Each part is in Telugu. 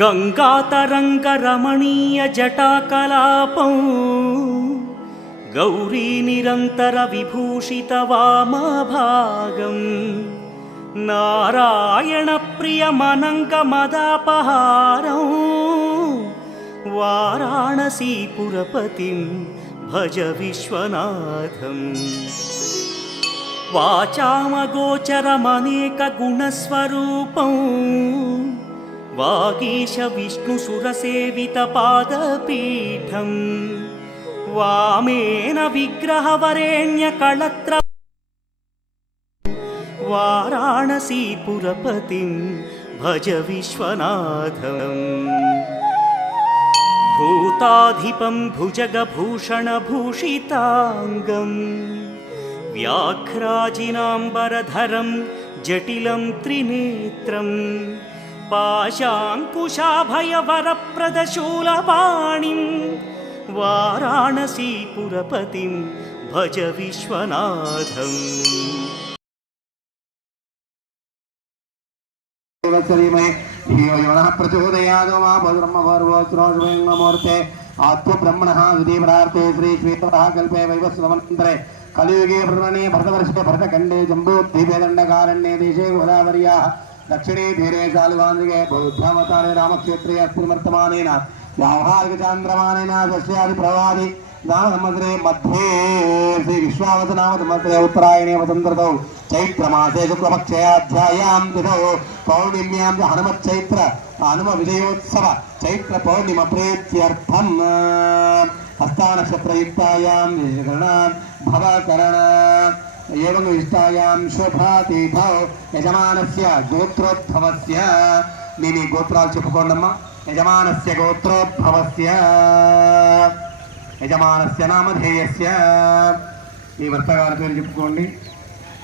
గంగాతరంగరమణీయ జటాకలాపం గౌరీ నిరంతర విభూషిత వామభాగం నారాయణ ప్రియమనంగ మదాపహారం వారాణసీపురపతిం భజ విశ్వనాథం వాచామగోచరమనేక గుణస్వరూపం వాగీశ విష్ణుసురసేవిత పాదపీఠం వామేన విగ్రహవరేణ్య కళత్ర వారాణసీపురపతిం భజ విశ్వనాథం భూతాధిపం భుజగభూషణభూషితాంగం వ్యాఘ్రాజినాంబరధరం జటిలం త్రినేత్రం పాశాంకుశాభయవరప్రదశూలపాణిం వారాణసీపురపతిం భజ విశ్వనాథం प्रचोदयादो मा ब्रह्मवर्वोत्रोजमूर्ते आत्मब्रह्मणः विधिप्रार्थे श्री श्वेतवरः कल्पे वैवस्वतन्त्रे कलियुगे ब्रह्मणे भरतवर्षे भरतखण्डे जम्बूद्वीपे दण्डकारण्ये देशे गोदावर्याः दक्षिणे धीरे शालिवान्दिके बौद्धावतारे रामक्षेत्रे अस्मिन्वर्तमानेन व्यावहारिकचान्द्रमानेन दस्यादिप्रवादि नामसंवत्सरे मध्ये श्री विश्वावसनामसंवत्सरे उत्तरायणे वसन्तऋतौ चैत्रमासे शुक्लपक्षयाध्यायां तिथौ पौर्णिम्यां हनुमच्चैत्र हनुमविजयोत्सव चैत्र पौर्णिमा प्रीत्यर्थं हस्तानक्षत्रयुक्तायां भवकरण एवं विशिष्टायां शुभतिथौ यजमानस्य गोत्रोद्भवस्य మీ గోత్రాలు చెప్పుకోండమ్మా యజమానస్య గోత్రోద్భవస్య యజమానస్య నామధేయస్య మీ భర్తగారి పేరు చెప్పుకోండి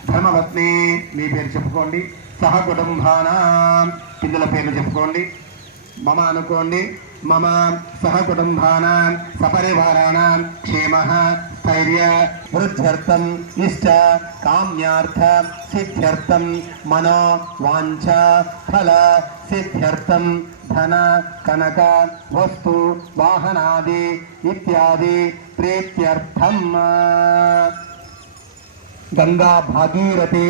ధర్మపత్ని మీ పేరు చెప్పుకోండి సహ కుటుంబానాం పిల్లల పేర్లు చెప్పుకోండి మమ అనుకోండి మమ సహ కుటుంబానాం సపరివారాణాం క్షేమః స్థైర్య వృద్ధ్యర్థం ఇష్ట కామ్యార్థ సిద్ధ్యర్థం మనో వాంఛ ఫల సిద్ధ్యర్థం ధన కనక వస్తు వాహనాది ఇత్యాది ప్రీత్యర్థం గంగా భాగీరథి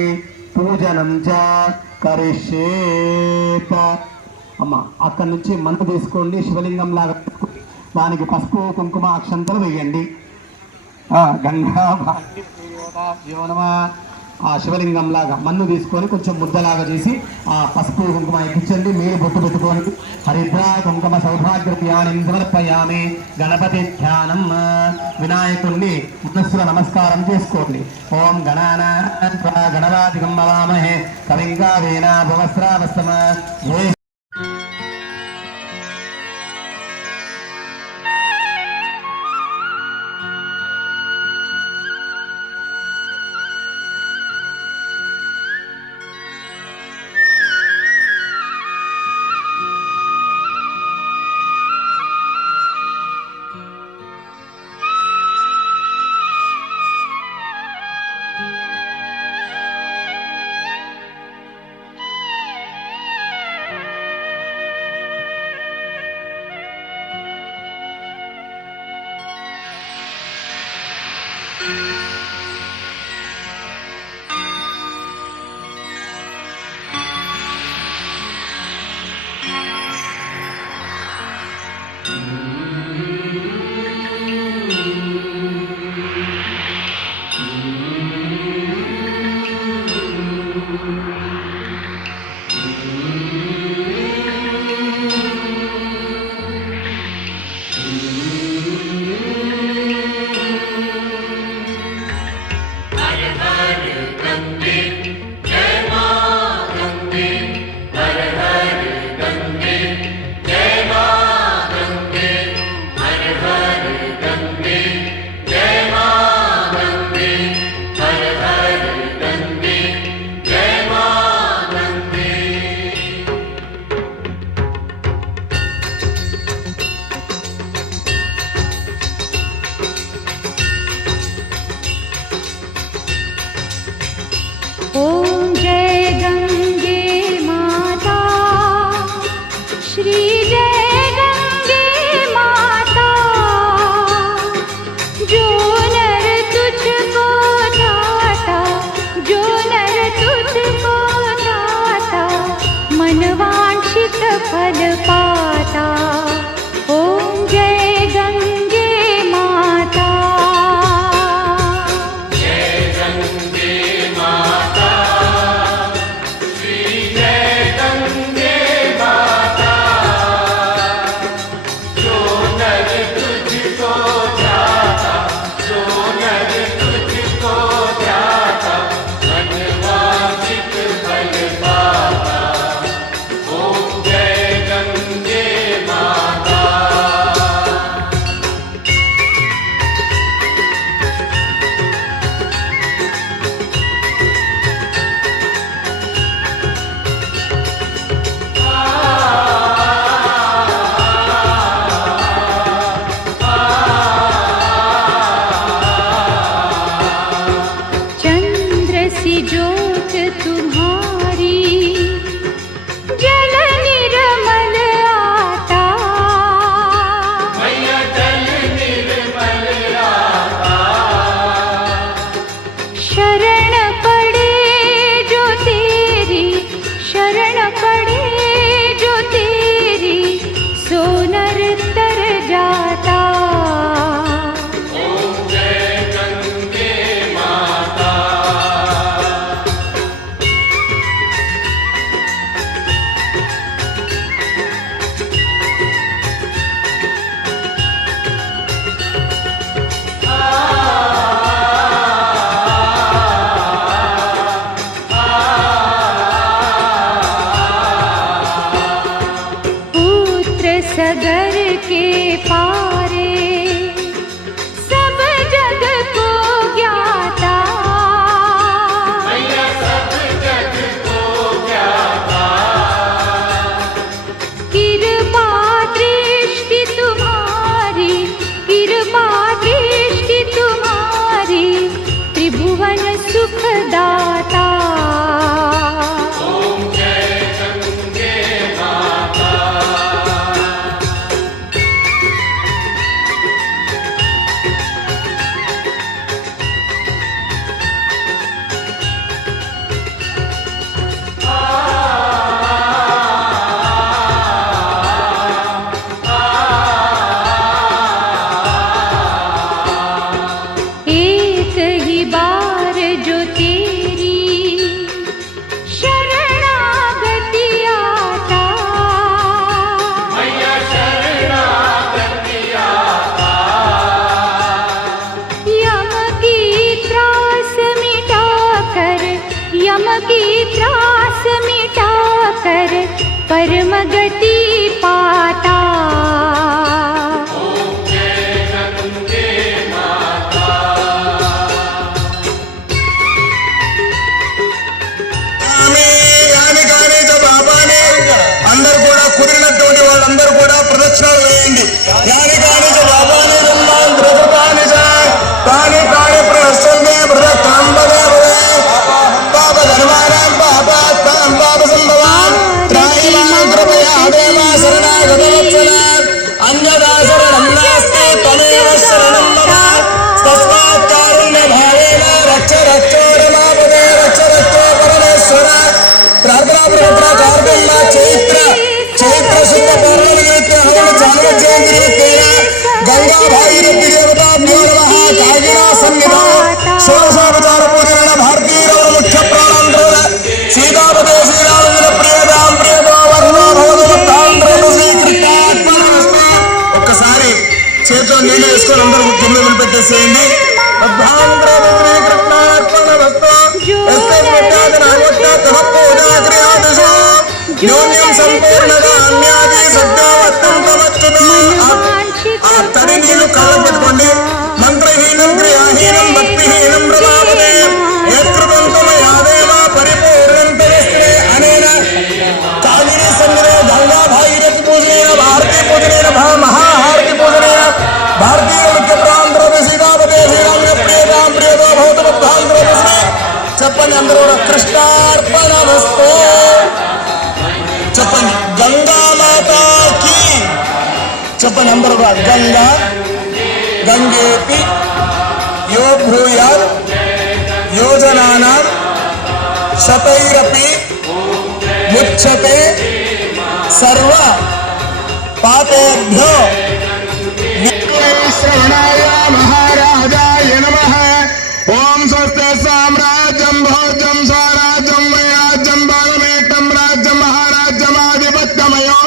పూజనం చ కరిష్యేత. అమ్మ అక్కడి నుంచి మన్ను తీసుకోండి, శివలింగం లాగా దానికి పసుపు కుంకుమ అక్షంతలు వేయండి. గంగా భాగీరథి ఆ శివలింగం లాగా మన్ను తీసుకొని కొంచెం ముద్దలాగా చేసి ఆ పసుపు కుంకుమ ఎక్కించండి. మీరు బొట్టు పెట్టుకొని హరిద్రా కుంకుమ సౌభాగ్యాన్ని సమర్పయామి. గణపతి ధ్యానం, వినాయకుడిని మనస్సులో నమస్కారం చేసుకోండి. ఓం గణానాధికం భవామహే కవిం కావేన భవస్రావస్తమ. सगर के पारे सब जग को ज्ञाता, सब जग को ज्ञाता। कृपा दृष्टि तुम्हारी, कृपा दृष्टि तुम्हारी, त्रिभुवन सुखदाता। एक ही बार जो तेरी शरणागति आता, मैया शरणागति आता। यम की त्रास मिटाकर, यम की त्रास मिटाकर परम गति पाता। అందరూ కూడా కుదిరినటువంటి వాళ్ళందరూ కూడా ప్రదక్షిణాలు వేయండి. యాని కాని చ బాబాని రమ్మాన్ ద్రజపాని చ తాని కాని ప్రహస్తందే ప్రదక్షిణంబదే భవే పాప ధర్మానాం పాపాత్మాం పాప సంభవాన్ త్రాహిమాం కృపయా దేవా శరణాగత వత్సల అన్యదా శరణం నాస్తి త్వమేవ శరణం మమ తస్మాత్ కారుణ్య భావేన రక్ష రక్షో రమాపదే రక్ష రక్షో పరమేశ్వర. ప్రార్థనా ప్రవక్త చైత్ర చైత్ర శుద్ధ పౌర్ణమి నిమిత్త హవన జానవ జయంతి నిమిత్తేన గంగా భాగీరథి దేవతాభ్యో నమః. కాగినా సన్నిధౌ షోడశోపచార పూజన భారతీయరౌ ముఖ్య ప్రాణాంధ్రోద సీతాపదే శ్రీరామచంద్ర ప్రియదాం ప్రియదో వర్ణో భవదత్తాంధ్రోద శ్రీకృష్ణాత్మనమస్తు. ఒక్కసారి చేతిలో నీళ్ళు వేసుకొని అందరూ కింద వదిలిపెట్టేసేయండి. అద్భాంధ్రోద శ్రీకృష్ణాత్మనమస్తు. న్యూన్యం సంపూర్ణగా అన్యాది సత్యావత్తంతమచ్చును. ఆ తడి నీళ్లు కాళ్ళ పెట్టుకోండి. మంత్రహీనం క్రియాహీనం భక్తిహీనం రమాపదే యత్కృతంతమయాదేవ పరిపూర్ణం తరస్త్రే అనేన కాగిని సన్నిధో గంగా భాగీరథి పూజనేన భారతీ పూజనేన మహాహారతి పూజనేన భారతీయ ముఖ్య ప్రాంధ్రోద సీతాపదే శ్రీరామ్య ప్రియదాం ప్రియదో భౌతమద్భాంధ్రోద శ్రీ. చెప్పండి అందరూ కూడా కృష్ణార్పణమస్తు చెప్పండి. గంగామాతాకి చెప్పండి అందరూ కూడా. గంగా గంగేపి యో భూయాత్ యోజనానాం శతైరపి ముచ్యతే సర్వ పాపేభ్యో. శ్రవణాయ మహారాజాయ నమః. ఓం స్వస్తి సామ్రాజ్యం భోజ్యం స్వరాజ్యం వైరాజ్యం బాలమేటం రాజ్యం మహారాజ్యమాధిపత్యమయో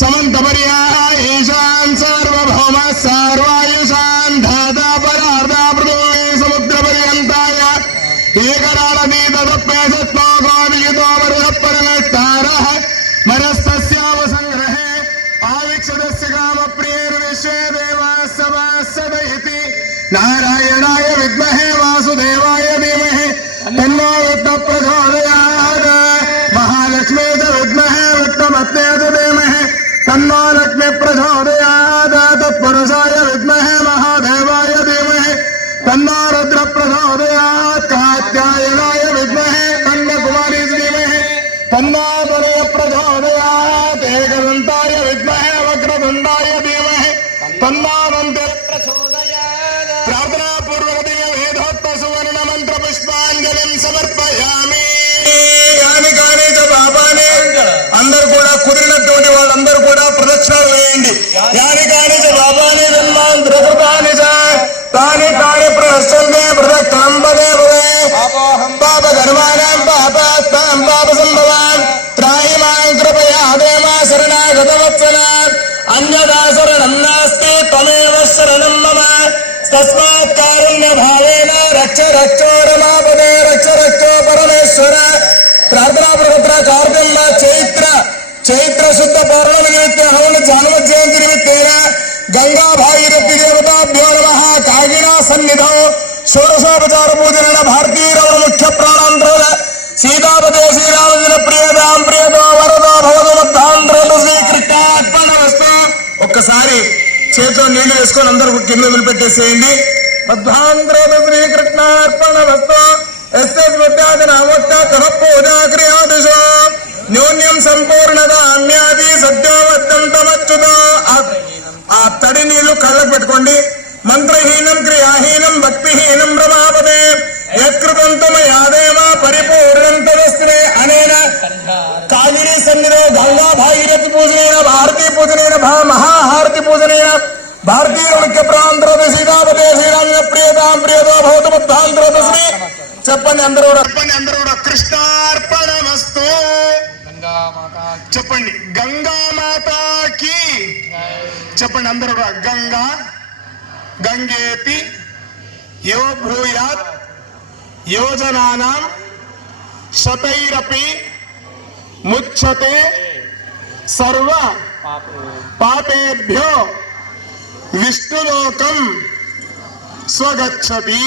సమంతపర్యా ఈశాన్ సార్వభౌమ సర్వాయుషాన్ ధాతా పరార్ధా పృథివీ సముద్ర పర్యంతాయ ఏకరాళదీతదప్యేషత్తో గోవిగితో వరుణ పరమేష్టారః మనస్తస్యావసంగ్రహే ఆవిక్షదస్య కామప్రియేర్విశ్వే దేవాः సదాసదయితి నారాయణాయ విద్మహే వాసుదేవాయ ధీమహి తన్నో విష్ణుః ప్రచోదయాత్. మహాలక్ష్మీ చ విద్మహే విష్ణుపత్నే చ ధీమహి తన్నో లక్ష్మీ ప్రచోదయాత్. తత్పురుషాయ విద్మహే మహాదేవాయ ధీమహి తన్నో రుద్ర ప్రచోదయాత్. కాత్యాయనాయ విద్మహే కన్యకుమారీ ధీమహి తన్నో తురయ ప్రచోదయాత్. ఏకదంతాయ విద్మహే వక్రతుండాయ ధీమహి తన్నో దంతి ప్రచోదయాత్. ప్రార్థనా పూర్వక వేదోక్త సువర్ణ మంత్ర పుష్పాంజలిం సమర్పయామి. యాని కాని చ బాబాని అందరూ కూడా కుదిరినటువంటి వాళ్ళందరూ కూడా ప్రదక్షిణాలు వేయండి. యాని కాని చ బాబాని జన్మాన్ ద్రజపాని చ తాని కాని ప్రహస్తందే ప్రదక్షిణంబదే భవే పాప ధర్మానాం పాపాత్మాం పాప సంభవాన్ త్రాహిమాం కృపయా దేవా శరణాగత వత్సల అన్యదా శరణం నాస్తి త్వమేవ శరణం మమ తస్మాత్ కారుణ్య భావేన రక్ష రక్షో రమాపదే రక్ష రక్షో పరమేశ్వర. ప్రార్థనా ప్రవక్త చైత్ర चैत्र शुद्ध पौर्णमि निमित्ते हवन जन्म जयंती निमित्तेन गंगा भागीरथी देवताभ्यो नमः। कागिना सन्निधौ षोडशोपचार पूजनेन भारतीय मुख्य प्राणांतरेण सीतापते श्रीरामचंद्र प्रियदां प्रियतो वरदो भवतु मध्यान्ध्रेण శ్రీకృష్ణార్పణమస్తు। ఒక్కసారి చేతిలో నీళ్లు వేసుకొని అందరూ కింద వదిలిపెట్టేసేయండి. మధ్యాన్ధ్రేణ శ్రీకృష్ణార్పణమస్తు। పూజాక్రియాదిశో న్యూన్యం సంపూర్ణత అన్యాది సత్యవద్దంతమచ్యుత. ఆ తడి నీళ్లు కళ్ళకు పెట్టుకోండి. మంత్రహీనం క్రియాహీనం భక్తిహీనం రమాపదే యత్కృతం యాదేవ పరిపూర్ణం తదస్త్రే అనేన కాగిని సన్నిధో గంగా భాగీరథి పూజనేన భారతీ పూజనేన మహాహారతి పూజనేన భారతీయ ముఖ్య ప్రాంతరత సీతాపతే శ్రీరామ ప్రియతాం ప్రియతో భవతు బుద్ధాంతరత శ్రీ. చెప్పండి అందరూ కూడా కృష్ణార్పణమస్తు. చెప్పండి గంగామాతాకి. చెప్పండి అందరూ కూడా గంగా గంగేతి యో భూయాత్ యోజనానాం శతైరపి ముచ్యతే సర్వ పాపేభ్యో విష్ణులోకం స్వగచ్చతి.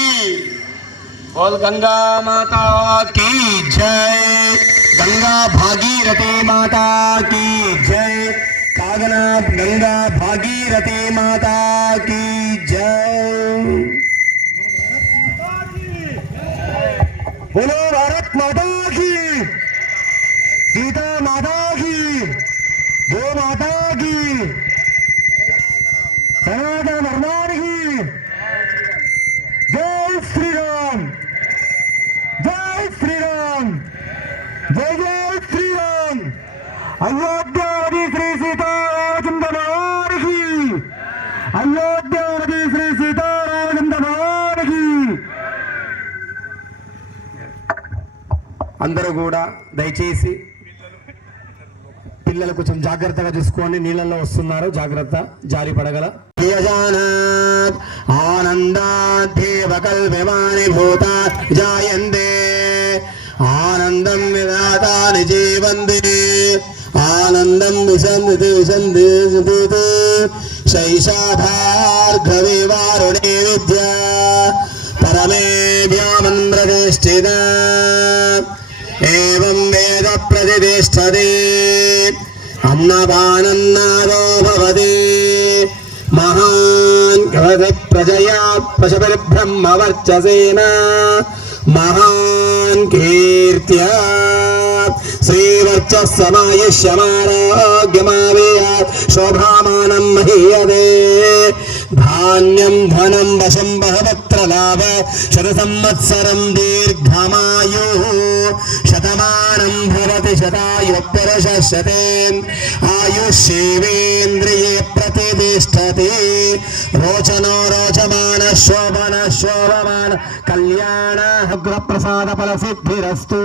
बोल गंगा माता की जय, गंगा भागीरथी माता की जय, कागना गंगा भागीरथी माता की जय। बोलो भारत माता की, सीता माता की, गो माता की, सनातन धर्मान की जय श्री राम, जय श्री राम, जय जय श्री राम। अयोध्यावती श्री सीतारामचंद्र भगवान की, अयोध्यावती श्री सीतारामचंद्र भगवान की। అందరూ కూడా దయచేసి పిల్లలు కొంచెం జాగ్రత్తగా చూసుకోండి. నీళ్ళల్లో వస్తున్నారు, జాగ్రత్త, జారి పడగల. ఆనందాదేవ కల్పమాని భూతా జాయంతే ఆనందం విదాతాని జీవంతే ఆనందం విసంతి విసంతి శైషాభార్గవి వారుణే విద్యా పరమే వ్యామన్రతిష్ఠిత ఏవం వేద ప్రతిష్టతే అన్నపానన్నాదో భవతి महान प्रजया पशुभिर्ब्रह्मवर्चसेन महान कीर्त्या श्रीवर्चस्समायुष्यमारोग्यमावेयात् शोभामानं महीयते धान्यं धनं वशं बहुवत्र लाभ शतसंवत्सरं दीर्घमायुः शतमानं भवति शतायुः आयुष्येवेन्द्रिये प्रतिष्ठति रोचनो रोचमान शोभन शोभमान कल्याण अग्रप्रसाद फल सिद्धिरस्तु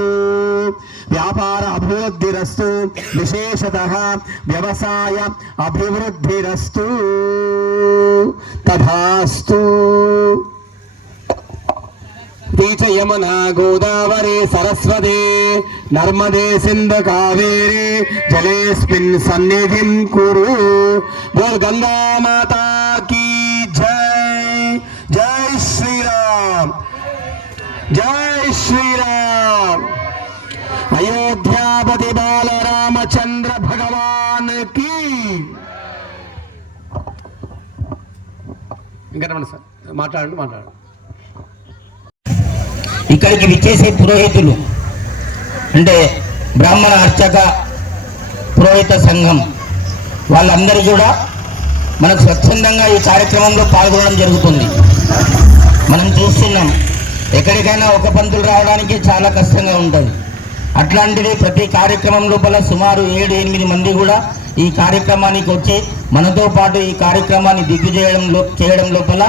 व्यापार अभिवृद्धिरस्तु विशेषतः व्यवसाय अभिवृद्धिरस्तु तथास्तु। तीच यमुना गोदावरी सरस्वती नर्मदे सिंधु कावेरी जलेस्मिन् सन्निधिं कुरु। बोल गंगा माता की जय, जय श्री राम, जय श्री राम। अयोध्यापति बाल रामचंद्र भगवान की। మాట్లాడండి. ఇక్కడికి విచ్చేసే పురోహితులు అంటే బ్రాహ్మణ అర్చక పురోహిత సంఘం వాళ్ళందరూ కూడా మనకు స్వచ్ఛందంగా ఈ కార్యక్రమంలో పాల్గొనడం జరుగుతుంది. మనం చూస్తున్నాం, ఎక్కడికైనా ఒక పంతులు రావడానికి చాలా కష్టంగా ఉంటుంది. అట్లాంటిది ప్రతి కార్యక్రమం లోపల సుమారు 7-8 మంది కూడా ఈ కార్యక్రమానికి వచ్చి మనతో పాటు ఈ కార్యక్రమాన్ని చేయడం లోపల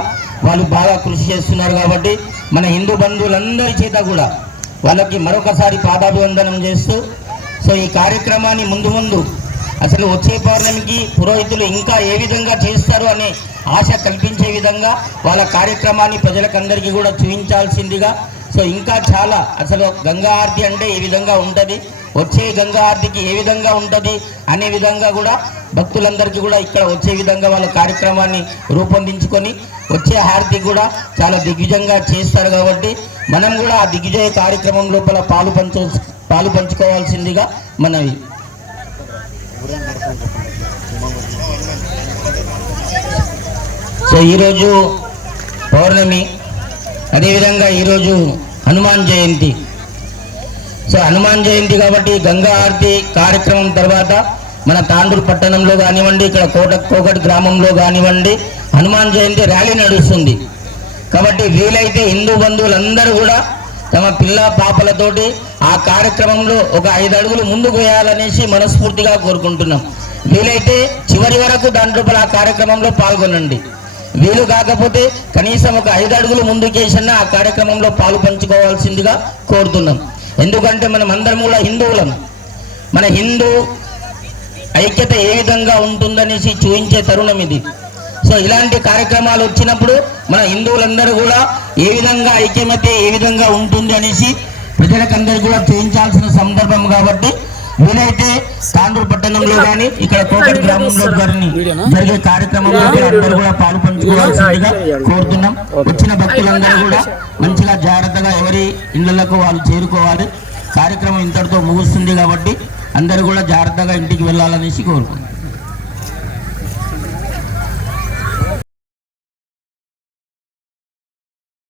వాళ్ళు బాగా కృషి చేస్తున్నారు. కాబట్టి మన హిందూ బంధువులందరి చేత కూడా వాళ్ళకి మరొకసారి పాదాభివందనం చేస్తూ ఈ కార్యక్రమాన్ని ముందు అసలు వచ్చే పౌర్ణమికి పురోహితులు ఇంకా ఏ విధంగా చేస్తారు అనే ఆశ కల్పించే విధంగా వాళ్ళ కార్యక్రమాన్ని ప్రజలకందరికీ కూడా చూపించాల్సిందిగా ఇంకా చాలా అసలు గంగా ఆరతి అంటే ఈ విధంగా ఉంటుంది. వచ్చే గంగా హారతికి ఏ విధంగా ఉంటుంది అనే విధంగా కూడా భక్తులందరికీ కూడా ఇక్కడ వచ్చే విధంగా వాళ్ళ కార్యక్రమాన్ని రూపొందించుకొని వచ్చే హారతి కూడా చాలా దిగ్విజయంగా చేస్తారు. కాబట్టి మనం కూడా ఆ దిగ్విజయ కార్యక్రమం లోపల పాలు పంచుకోవాల్సిందిగా మనవి. సో ఈరోజు పౌర్ణమి, అదేవిధంగా ఈరోజు హనుమాన్ జయంతి. సో హనుమాన్ జయంతి కాబట్టి గంగా హారతి కార్యక్రమం తర్వాత మన తాండూరు పట్టణంలో కానివ్వండి, ఇక్కడ కోకట్ గ్రామంలో కానివ్వండి హనుమాన్ జయంతి ర్యాలీ నడుస్తుంది. కాబట్టి వీలైతే హిందూ బంధువులందరూ కూడా తమ పిల్ల పాపలతోటి ఆ కార్యక్రమంలో ఒక 5 అడుగులు ముందుకు వేయాలనేసి మనస్ఫూర్తిగా కోరుకుంటున్నాం. వీలైతే చివరి వరకు దాంట్లో ఆ కార్యక్రమంలో పాల్గొనండి. వీలు కాకపోతే కనీసం ఒక 5 అడుగులు ముందుకేసినా ఆ కార్యక్రమంలో పాలు పంచుకోవాల్సిందిగా కోరుతున్నాం. ఎందుకంటే మనం అందరం కూడా హిందువులం. మన హిందూ ఐక్యత ఏ విధంగా ఉంటుందనేసి చూపించే తరుణం ఇది. సో ఇలాంటి కార్యక్రమాలు వచ్చినప్పుడు మన హిందువులందరూ కూడా ఏ విధంగా ఐక్యమత్య ఏ విధంగా ఉంటుంది అనేసి ప్రజలకందరికీ కూడా చూపించాల్సిన సందర్భం. కాబట్టి వీలైతే తాండూరు పట్టణంలో కానీ ఇక్కడ కోకట్ గ్రామంలో కానీ జరిగే కార్యక్రమంలో అందరూ కూడా పాలు పంచుకోవాల్సిందిగా కోరుతున్నాం. వచ్చిన భక్తులందరూ కూడా మంచిగా జాగ్రత్తగా ఎవరి ఇళ్లకు వాళ్ళు చేరుకోవాలి. కార్యక్రమం ఇంతటితో ముగుస్తుంది కాబట్టి అందరూ కూడా జాగ్రత్తగా ఇంటికి వెళ్ళాలనేసి కోరుకుంటున్నాం.